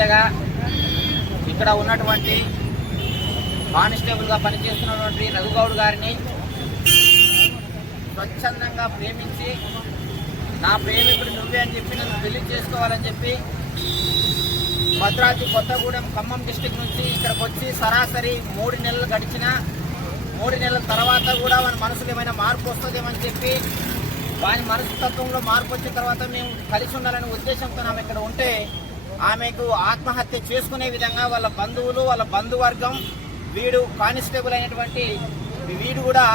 సమస్యగా ఇక్కడ ఉన్నటువంటి కానిస్టేబుల్గా పనిచేస్తున్నటువంటి రఘుగౌడ్ గారిని స్వచ్ఛందంగా ప్రేమించి నా ప్రేమికుడు నువ్వే అని చెప్పి నన్ను పెళ్ళి చేసుకోవాలని చెప్పి భద్రాద్రి కొత్తగూడెం ఖమ్మం డిస్టిక్ నుంచి ఇక్కడికి వచ్చి సరాసరి మూడు నెలలు గడిచిన మూడు నెలల తర్వాత కూడా మన మనసులో ఏమైనా మార్పు వస్తుందేమని చెప్పి వాని మనస్తత్వంలో మార్పు వచ్చిన తర్వాత మేము కలిసి ఉండాలనే ఉద్దేశంతో ఆమె ఇక్కడ ఉంటే ఆమెకు ఆత్మహత్య చేసుకునే విధంగా వాళ్ళ బంధువులు వాళ్ళ బంధువర్గం వీడు కానిస్టేబుల్ అయినటువంటి వీడు కూడా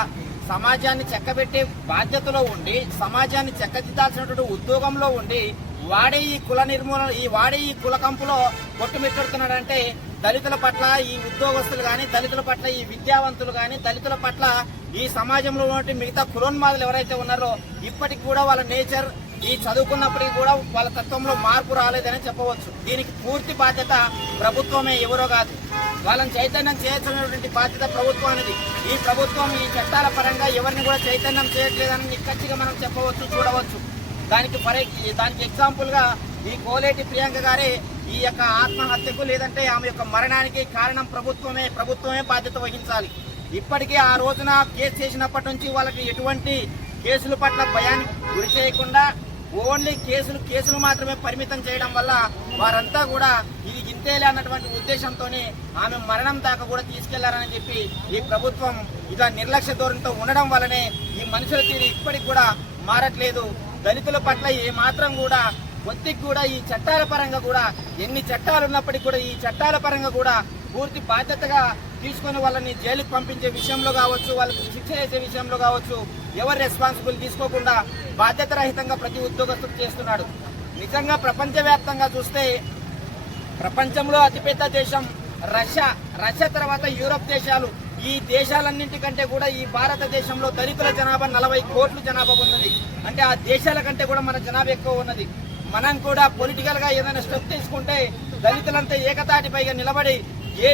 సమాజాన్ని చెక్కబెట్టే బాధ్యతలో ఉండి సమాజాన్ని చెక్కదిద్దాల్సినటువంటి ఉద్యోగంలో ఉండి వాడే ఈ కుల నిర్మూలన ఈ వాడే ఈ కుల కంపులో కొట్టుమిట్టడుతున్నాడంటే దళితుల పట్ల ఈ ఉద్యోగస్తులు కానీ దళితుల పట్ల ఈ విద్యావంతులు కానీ దళితుల పట్ల ఈ సమాజంలో ఉన్నటువంటి మిగతా కులోన్మాదులు ఎవరైతే ఉన్నారో ఇప్పటికి కూడా వాళ్ళ నేచర్ ఈ చదువుకున్నప్పటికీ కూడా వాళ్ళ తత్వంలో మార్పు రాలేదని చెప్పవచ్చు. దీనికి పూర్తి బాధ్యత ప్రభుత్వమే ఎవరో కాదు. వాళ్ళని చైతన్యం చేయాల్సినటువంటి బాధ్యత ప్రభుత్వం అనేది. ఈ ప్రభుత్వం ఈ చట్టాల పరంగా ఎవరిని కూడా చైతన్యం చేయట్లేదని నిక్కచ్చిగా మనం చెప్పవచ్చు చూడవచ్చు. దానికి పరే దానికి ఎగ్జాంపుల్గా ఈ కోలేటి ప్రియాంక గారే ఈ యొక్క ఆత్మహత్యకు లేదంటే ఆమె యొక్క మరణానికి కారణం ప్రభుత్వమే ప్రభుత్వమే బాధ్యత వహించాలి. ఇప్పటికే ఆ రోజున కేసు చేసినప్పటి నుంచి వాళ్ళకి ఎటువంటి కేసుల పట్ల భయానికి గురి చేయకుండా ఓన్లీ కేసులు కేసులు మాత్రమే పరిమితం చేయడం వల్ల వారంతా కూడా ఇది ఇంతేలే అన్నటువంటి ఉద్దేశంతోనే ఆమె మరణం దాకా కూడా తీసుకెళ్ళారని చెప్పి ఈ ప్రభుత్వం ఇలా నిర్లక్ష్య ధోరణితో ఉండడం వల్లనే ఈ మనుషుల తీరు ఇప్పటికి కూడా మారట్లేదు. దళితుల పట్ల ఏ మాత్రం కూడా కొద్దికి కూడా ఈ చట్టాల పరంగా కూడా ఎన్ని చట్టాలు ఉన్నప్పటికీ కూడా ఈ చట్టాల పరంగా కూడా పూర్తి బాధ్యతగా తీసుకొని వాళ్ళని జైలుకి పంపించే విషయంలో కావచ్చు వాళ్ళకి శిక్ష చేసే విషయంలో కావచ్చు ఎవరు రెస్పాన్సిబుల్ తీసుకోకుండా బాధ్యత రహితంగా ప్రతి ఉద్యోగస్తుడు చేస్తున్నాడు. నిజంగా ప్రపంచవ్యాప్తంగా చూస్తే ప్రపంచంలో అతిపెద్ద దేశం రష్యా. రష్యా తర్వాత యూరప్ దేశాలు. ఈ దేశాలన్నింటికంటే కూడా ఈ భారతదేశంలో దళితుల జనాభా నలభై కోట్ల జనాభా ఉన్నది. అంటే ఆ దేశాల కంటే కూడా మన జనాభా ఎక్కువ ఉన్నది. మనం కూడా పొలిటికల్గా ఏదైనా స్టెప్ తీసుకుంటే దళితులంతా ఏకతాటిపైగా నిలబడి ఏ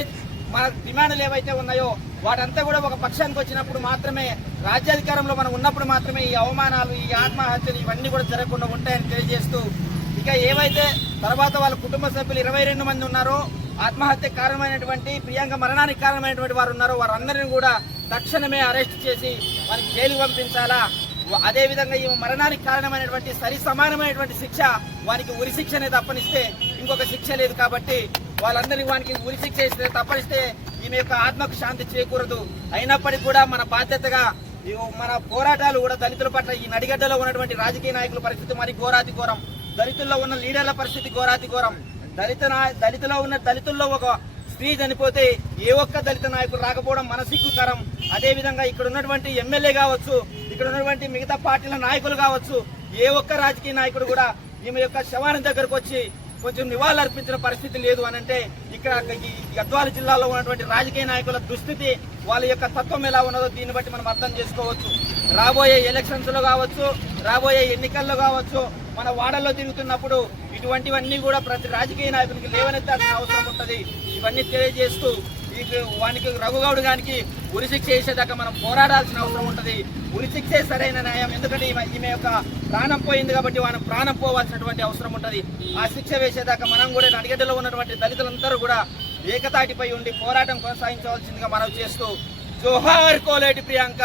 మన డిమాండ్లు ఏవైతే ఉన్నాయో వాటంతా కూడా ఒక పక్షానికి వచ్చినప్పుడు మాత్రమే రాజ్యాధికారంలో మనం ఉన్నప్పుడు మాత్రమే ఈ అవమానాలు ఈ ఆత్మహత్యలు ఇవన్నీ కూడా జరగకుండా ఉంటాయని తెలియజేస్తూ ఇక ఏవైతే తర్వాత వాళ్ళ కుటుంబ సభ్యులు ఇరవై రెండు మంది ఉన్నారో ఆత్మహత్య కారణమైనటువంటి ప్రియాంక మరణానికి కారణమైనటువంటి వారు ఉన్నారో వారందరిని కూడా తక్షణమే అరెస్ట్ చేసి వారికి జైలుకు పంపించాలా? అదేవిధంగా ఈ మరణానికి కారణమైనటువంటి సరి సమానమైనటువంటి శిక్ష వారికి ఉరి అనేది తప్పనిస్తే ఇంకొక శిక్ష లేదు కాబట్టి వాళ్ళందరికీ వానికి ఉరి శిక్ష ఇస్తే తప్పనిస్తే ఈమె యొక్క ఆత్మకు శాంతి చేకూరదు. అయినప్పటికీ కూడా మన బాధ్యతగా ఈ మన పోరాటాలు కూడా దళితుల పట్ల ఈ నడిగడ్డలో ఉన్నటువంటి రాజకీయ నాయకుల పరిస్థితి మరి ఘోరాతి ఘోరం. దళితుల్లో ఉన్న లీడర్ల పరిస్థితి ఘోరాతి ఘోరం. దళిత దళితులో ఉన్న దళితుల్లో ఒక స్త్రీ చనిపోతే ఏ ఒక్క దళిత నాయకుడు రాకపోవడం మన సిగ్గుకరం అదేవిధంగా ఇక్కడ ఉన్నటువంటి ఎమ్మెల్యే కావచ్చు ఇక్కడ ఉన్నటువంటి మిగతా పార్టీల నాయకులు కావచ్చు ఏ ఒక్క రాజకీయ నాయకుడు కూడా ఈమె యొక్క శవాన్ని దగ్గరకు వచ్చి కొంచెం నివాళులు అర్పించిన పరిస్థితి లేదు అని అంటే ఇక్కడ ఈ గద్వాల జిల్లాలో ఉన్నటువంటి రాజకీయ నాయకుల దుస్థితి వాళ్ళ యొక్క తత్వం ఎలా ఉన్నదో దీన్ని బట్టి మనం అర్థం చేసుకోవచ్చు. రాబోయే ఎలక్షన్స్లో కావచ్చు రాబోయే ఎన్నికల్లో కావచ్చు మన వాడల్లో తిరుగుతున్నప్పుడు ఇటువంటివన్నీ కూడా ప్రతి రాజకీయ నాయకునికి లేవనెత్తాల్సిన అవసరం ఉంటుంది. ఇవన్నీ తెలియజేస్తూ ఈ వానికి రఘుగౌడ్ గానికి ఉరిశిక్ష వేసేదాకా మనం పోరాడాల్సిన అవసరం ఉంటుంది. ఉరిశిక్షే సరైన న్యాయం. ఎందుకంటే ఈమె ఈమె యొక్క ప్రాణం పోయింది కాబట్టి వాని ప్రాణం పోవాల్సినటువంటి అవసరం ఉంటుంది. ఆ శిక్ష వేసేదాకా మనం కూడా నడిగడ్డలో ఉన్నటువంటి దళితులందరూ కూడా ఏకతాటిపై ఉండి పోరాటం కొనసాగించవలసిందిగా మనం చేస్తూ జోహార్ కోలేటి ప్రియాంక.